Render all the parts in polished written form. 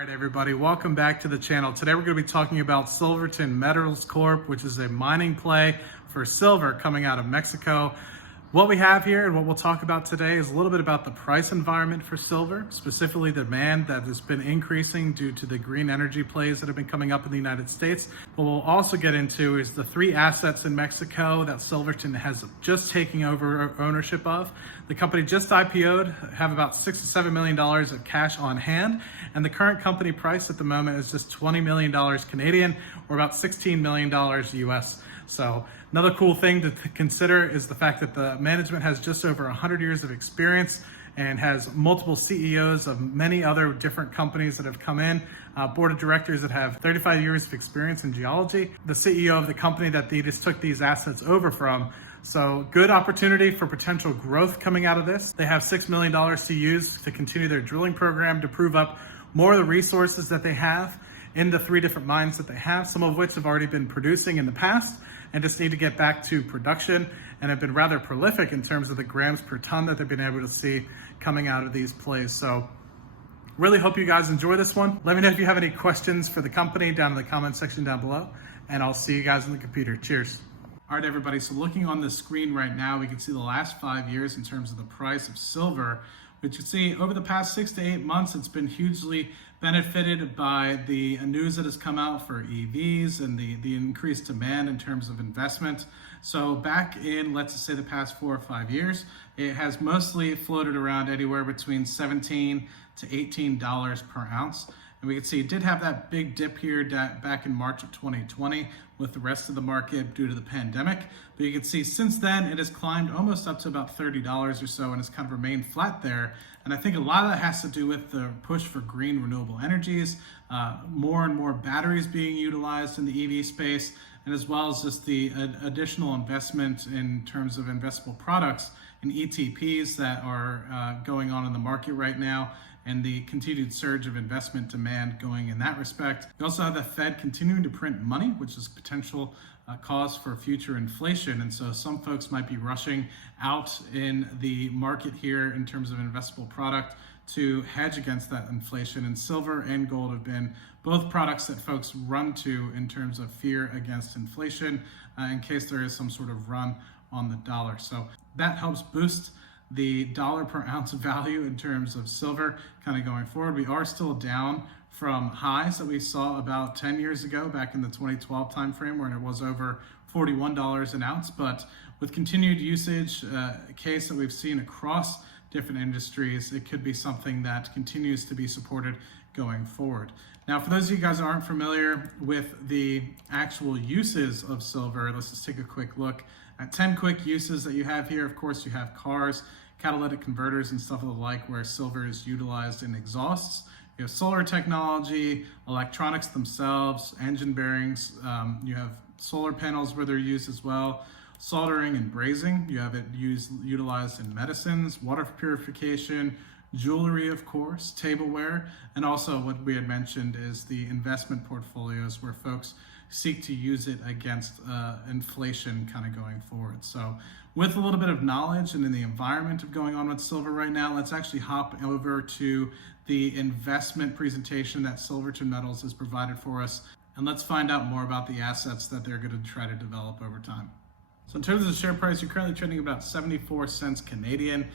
All right, everybody, welcome back to the channel. Today we're going to be talking about Silverton Metals Corp, which is a mining play for silver coming out of Mexico. What we have here and what we'll talk about today is a little bit about the price environment for silver, specifically the demand that has been increasing due to the green energy plays that have been coming up in the United States. What we'll also get into is the three assets in Mexico that Silverton has just taken over ownership of. The company just IPO'd, have about $6 to $7 million of cash on hand, and the current company price at the moment is just $20 million Canadian, or about $16 million US. So another cool thing to consider is the fact that the management has just over 100 years of experience and has multiple CEOs of many other different companies that have come in, board of directors that have 35 years of experience in geology, the CEO of the company that they just took these assets over from. So good opportunity for potential growth coming out of this. They have $6 million to use to continue their drilling program to prove up more of the resources that they have in the three different mines that they have, some of which have already been producing in the past and just need to get back to production and have been rather prolific in terms of the grams per ton that they've been able to see coming out of these plays. So really hope you guys enjoy this one. Let me know if you have any questions for the company down in the comment section down below, and I'll see you guys on the computer. Cheers. All right, everybody, so looking on the screen right now, we can see the last 5 years in terms of the price of silver, which you see over the past 6 to 8 months, it's been hugely benefited by the news that has come out for EVs and the increased demand in terms of investment. So back in, let's just say, the past 4 or 5 years, it has mostly floated around anywhere between $17 to $18 per ounce. And we can see it did have that big dip here back in March of 2020 with the rest of the market due to the pandemic. But you can see since then it has climbed almost up to about $30 or so and has kind of remained flat there. And I think a lot of that has to do with the push for green renewable energies, more and more batteries being utilized in the EV space, and as well as just the additional investment in terms of investable products and ETPs that are going on in the market right now, and the continued surge of investment demand going in that respect. You also have the Fed continuing to print money, which is potential cause for future inflation. And so some folks might be rushing out in the market here in terms of investable product to hedge against that inflation. And silver and gold have been both products that folks run to in terms of fear against inflation in case there is some sort of run on the dollar. So that helps boost the dollar per ounce value in terms of silver kind of going forward. We are still down from highs that we saw about 10 years ago back in the 2012 timeframe when it was over $41 an ounce. But with continued usage, a case that we've seen across different industries, it could be something that continues to be supported going forward. Now, for those of you guys that aren't familiar with the actual uses of silver, let's just take a quick look at 10 quick uses that you have here. Of course, you have cars, catalytic converters, and stuff of the like where silver is utilized in exhausts. You have solar technology, electronics themselves, engine bearings. You have solar panels where they're used as well. Soldering and brazing, you have it utilized in medicines, water purification, jewelry, of course, tableware, and also what we had mentioned is the investment portfolios where folks seek to use it against inflation kind of going forward. So with a little bit of knowledge and in the environment of going on with silver right now, let's actually hop over to the investment presentation that Silverton Metals has provided for us, and let's find out more about the assets that they're going to try to develop over time. So in terms of the share price, you're currently trading about 74 cents Canadian.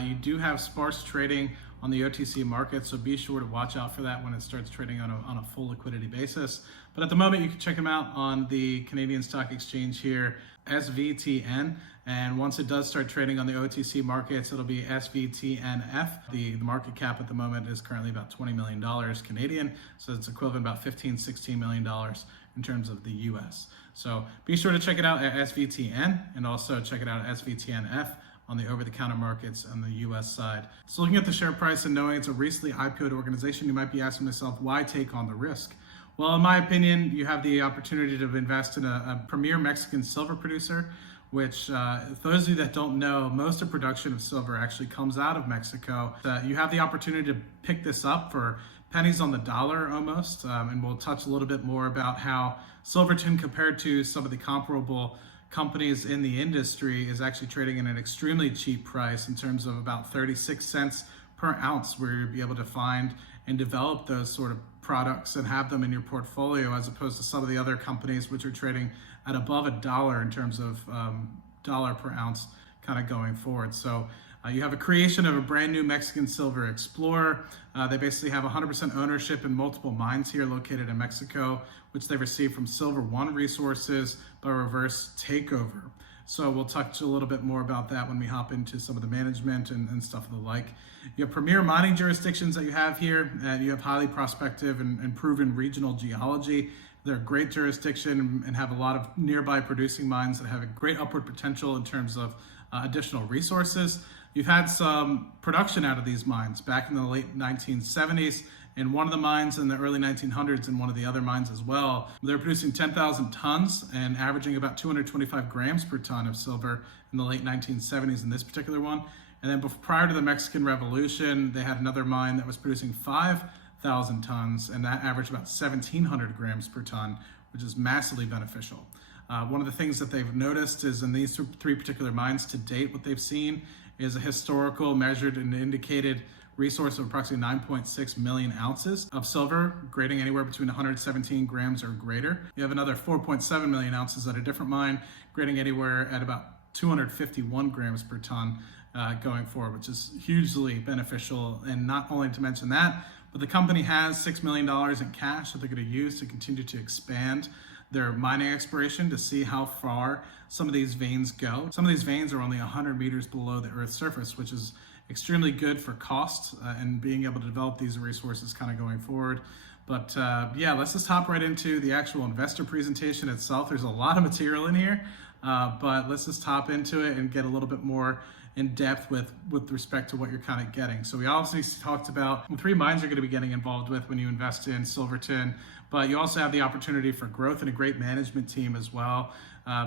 You do have sparse trading on the OTC market, so be sure to watch out for that when it starts trading on a full liquidity basis. But at the moment, you can check them out on the Canadian Stock Exchange here, SVTN. And once it does start trading on the OTC markets, it'll be SVTNF. The market cap at the moment is currently about $20 million Canadian, so it's equivalent about $15–16 million in terms of the US. So be sure to check it out at SVTN and also check it out at SVTNF on the over-the-counter markets on the US side. So looking at the share price and knowing it's a recently IPO'd organization, you might be asking yourself, why take on the risk? Well, in my opinion, you have the opportunity to invest in a premier Mexican silver producer, which those of you that don't know, most of production of silver actually comes out of Mexico. You have the opportunity to pick this up for pennies on the dollar almost, and we'll touch a little bit more about how Silverton, compared to some of the comparable companies in the industry, is actually trading at an extremely cheap price in terms of about 36 cents per ounce, where you'll be able to find and develop those sort of products and have them in your portfolio, as opposed to some of the other companies which are trading at above $1 in terms of dollar per ounce kind of going forward. So you have a creation of a brand new Mexican silver explorer. They basically have 100% ownership in multiple mines here located in Mexico, which they received from Silver One Resources by reverse takeover. So we'll touch a little bit more about that when we hop into some of the management and stuff of the like. You have premier mining jurisdictions that you have here, and you have highly prospective and proven regional geology. They're a great jurisdiction and have a lot of nearby producing mines that have a great upward potential in terms of additional resources. You've had some production out of these mines back in the late 1970s, in one of the mines in the early 1900s, and one of the other mines as well. They're producing 10,000 tons and averaging about 225 grams per ton of silver in the late 1970s in this particular one. And then prior to the Mexican Revolution, they had another mine that was producing 5,000 tons, and that averaged about 1,700 grams per ton, which is massively beneficial. One of the things that they've noticed is in these three particular mines to date, what they've seen is a historical measured and indicated resource of approximately 9.6 million ounces of silver, grading anywhere between 117 grams or greater. You have another 4.7 million ounces at a different mine, grading anywhere at about 251 grams per ton going forward, which is hugely beneficial. And not only to mention that, but the company has $6 million in cash that they're going to use to continue to expand their mining exploration to see how far some of these veins go. Some of these veins are only 100 meters below the Earth's surface, which is extremely good for cost and being able to develop these resources kind of going forward. But yeah, let's just hop right into the actual investor presentation itself. There's a lot of material in here, but let's just hop into it and get a little bit more in depth with respect to what you're kind of getting. So we obviously talked about the three mines you're going to be getting involved with when you invest in Silverton, but you also have the opportunity for growth and a great management team as well.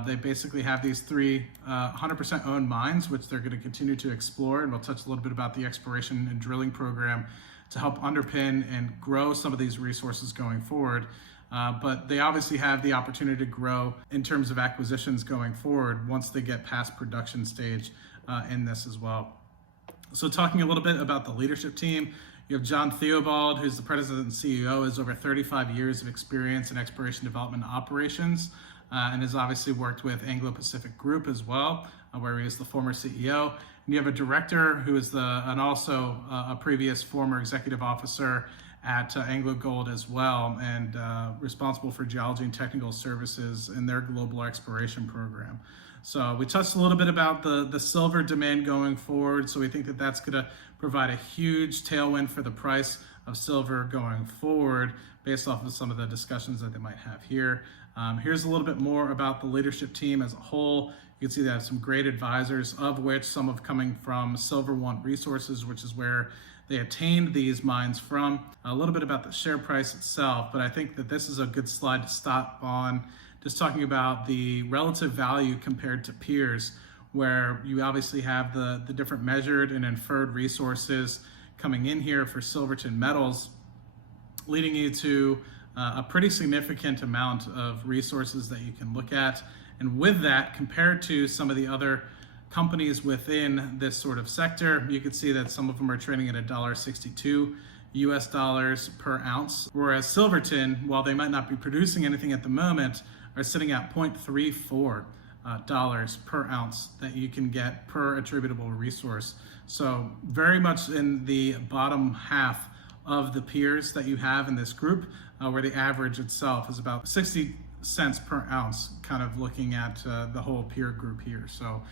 They basically have these three 100% owned mines, which they're going to continue to explore, and we'll touch a little bit about the exploration and drilling program to help underpin and grow some of these resources going forward. But they obviously have the opportunity to grow in terms of acquisitions going forward once they get past production stage in this as well. So talking a little bit about the leadership team, you have John Theobald, who's the president and CEO, has over 35 years of experience in exploration development operations, and has obviously worked with Anglo-Pacific Group as well, where he is the former CEO. And you have a director who is and also a previous former executive officer at AngloGold as well, and responsible for geology and technical services in their global exploration program. So we touched a little bit about the silver demand going forward. So we think that that's going to provide a huge tailwind for the price of silver going forward based off of some of the discussions that they might have here. Here's a little bit more about the leadership team as a whole. You can see they have some great advisors, of which some have coming from Silver One Resources, which is where they attained these mines from. A little bit about the share price itself, but I think that this is a good slide to stop on, just talking about the relative value compared to peers, where you obviously have the different measured and inferred resources coming in here for Silverton Metals, leading you to a pretty significant amount of resources that you can look at. And with that, compared to some of the other companies within this sort of sector, you can see that some of them are trading at $1.62 US dollars per ounce, whereas Silverton, while they might not be producing anything at the moment, are sitting at $0.34 dollars per ounce that you can get per attributable resource. So very much in the bottom half of the peers that you have in this group, where the average itself is about 60 cents per ounce, kind of looking at the whole peer group here. So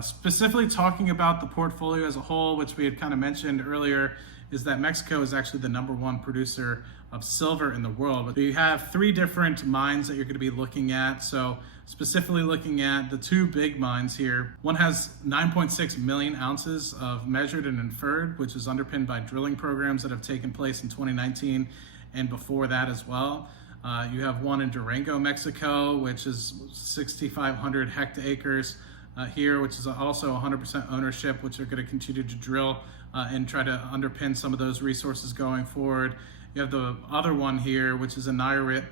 specifically talking about the portfolio as a whole, which we had kind of mentioned earlier, is that Mexico is actually the #1 producer of silver in the world. But you have three different mines that you're going to be looking at. So specifically looking at the two big mines here. One has 9.6 million ounces of measured and inferred, which is underpinned by drilling programs that have taken place in 2019 and before that as well. You have one in Durango, Mexico, which is 6,500 hectares here, which is also 100% ownership, which are going to continue to drill and try to underpin some of those resources going forward. You have the other one here, which is in Nayarit,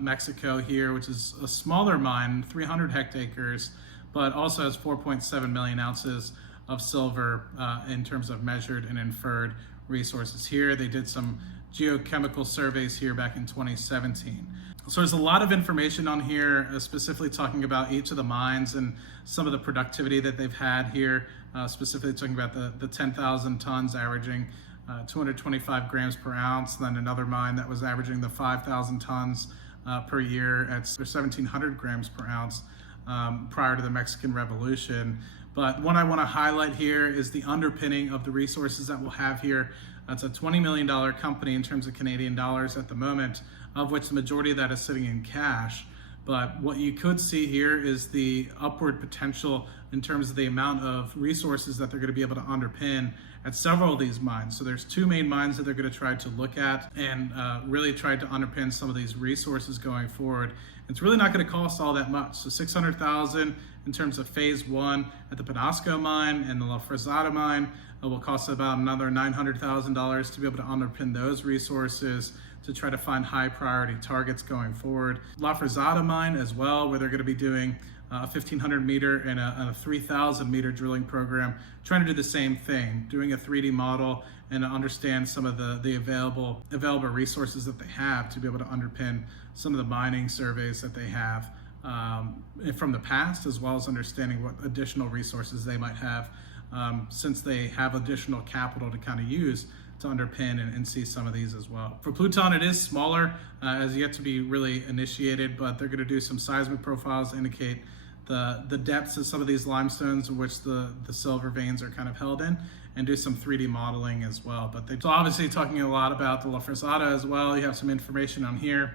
Mexico here, which is a smaller mine, 300 hectares, but also has 4.7 million ounces of silver in terms of measured and inferred resources here. They did some geochemical surveys here back in 2017. So there's a lot of information on here, specifically talking about each of the mines and some of the productivity that they've had here, specifically talking about the 10,000 tons averaging 225 grams per ounce, and then another mine that was averaging the 5,000 tons per year at 1,700 grams per ounce prior to the Mexican Revolution. But what I want to highlight here is the underpinning of the resources that we'll have here. It's a $20 million company in terms of Canadian dollars at the moment, of which the majority of that is sitting in cash. But what you could see here is the upward potential in terms of the amount of resources that they're going to be able to underpin at several of these mines. So there's two main mines that they're going to try to look at and really try to underpin some of these resources going forward. It's really not going to cost all that much. So $600,000 in terms of phase one at the Penasco mine, and the La Frada mine will cost about another $900,000 to be able to underpin those resources to try to find high priority targets going forward. La Frada mine as well, where they're going to be doing a 1,500 meter and a 3,000 meter drilling program, trying to do the same thing, doing a 3D model and understand some of the available resources that they have to be able to underpin some of the mining surveys that they have from the past, as well as understanding what additional resources they might have since they have additional capital to kind of use to underpin and see some of these as well. For Pluton, it is smaller, as yet to be really initiated, but they're going to do some seismic profiles to indicate the depths of some of these limestones in which the silver veins are kind of held in, and do some 3D modeling as well. But they're obviously talking a lot about the La Frada as well. You have some information on here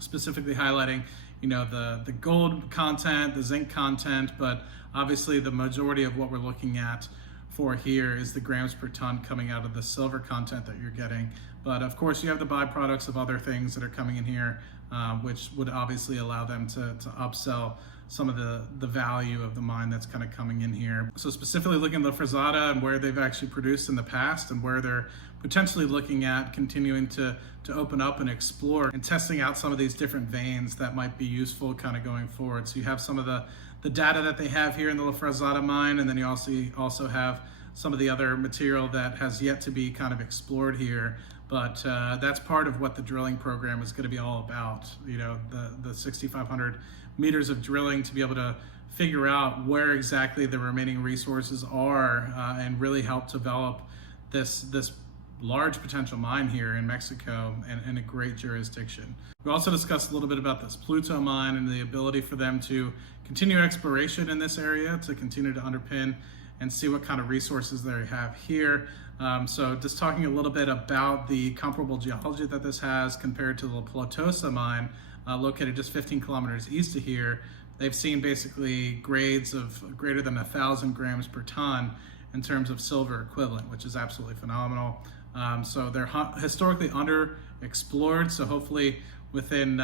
specifically highlighting, you know, the gold content, the zinc content, but obviously the majority of what we're looking at for here is the grams per ton coming out of the silver content that you're getting. But of course you have the byproducts of other things that are coming in here, which would obviously allow them to upsell some of the value of the mine that's kind of coming in here. So specifically looking at La Frada and where they've actually produced in the past, and where they're potentially looking at continuing to open up and explore and testing out some of these different veins that might be useful kind of going forward. So you have some of the data that they have here in the La Frada mine, and then you also have some of the other material that has yet to be kind of explored here. But that's part of what the drilling program is going to be all about. You know, the 6,500 meters of drilling to be able to figure out where exactly the remaining resources are, and really help develop this large potential mine here in Mexico, and a great jurisdiction. We also discussed a little bit about this Pluto mine and the ability for them to continue exploration in this area, to continue to underpin and see what kind of resources they have here. So just talking a little bit about the comparable geology that this has compared to the Pluto Mine, located just 15 kilometers east of here. They've seen basically grades of greater than 1,000 grams per ton in terms of silver equivalent, which is absolutely phenomenal. So they're historically underexplored. So hopefully within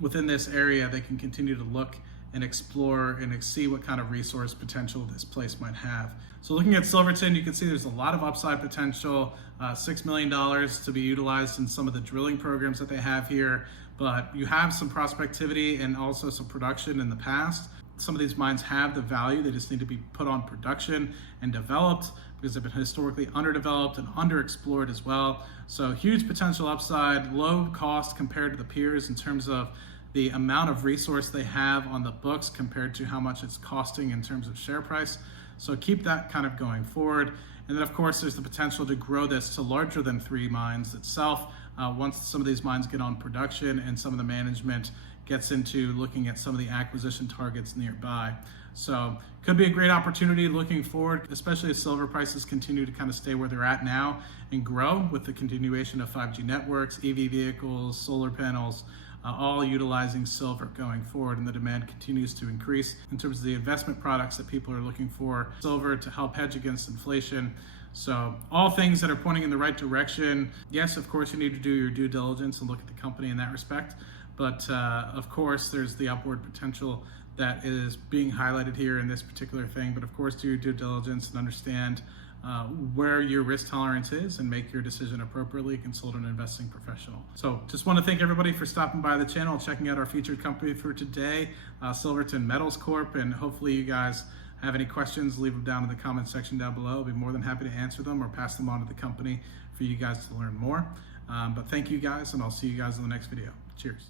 this area, they can continue to look and explore and see what kind of resource potential this place might have. So looking at Silverton, you can see there's a lot of upside potential, $6 million to be utilized in some of the drilling programs that they have here, but you have some prospectivity and also some production in the past. Some of these mines have the value, they just need to be put on production and developed, because they've been historically underdeveloped and underexplored as well. So huge potential upside, low cost compared to the peers in terms of the amount of resource they have on the books compared to how much it's costing in terms of share price. So keep that kind of going forward. And then of course, there's the potential to grow this to larger than 3 mines itself once some of these mines get on production and some of the management gets into looking at some of the acquisition targets nearby. So could be a great opportunity looking forward, especially as silver prices continue to kind of stay where they're at now and grow with the continuation of 5G networks, EV vehicles, solar panels, all utilizing silver going forward, and the demand continues to increase in terms of the investment products that people are looking for silver to help hedge against inflation. So all things that are pointing in the right direction. Yes, of course, you need to do your due diligence and look at the company in that respect. But of course, there's the upward potential that is being highlighted here in this particular thing. But of course, do your due diligence and understand where your risk tolerance is and make your decision appropriately. Consult an investing professional. So just want to thank everybody for stopping by the channel, checking out our featured company for today, Silverton Metals Corp. And hopefully you guys Have any questions, leave them down in the comment section down below. I'll be more than happy to answer them or pass them on to the company for you guys to learn more. But thank you guys, and I'll see you guys in the next video. Cheers.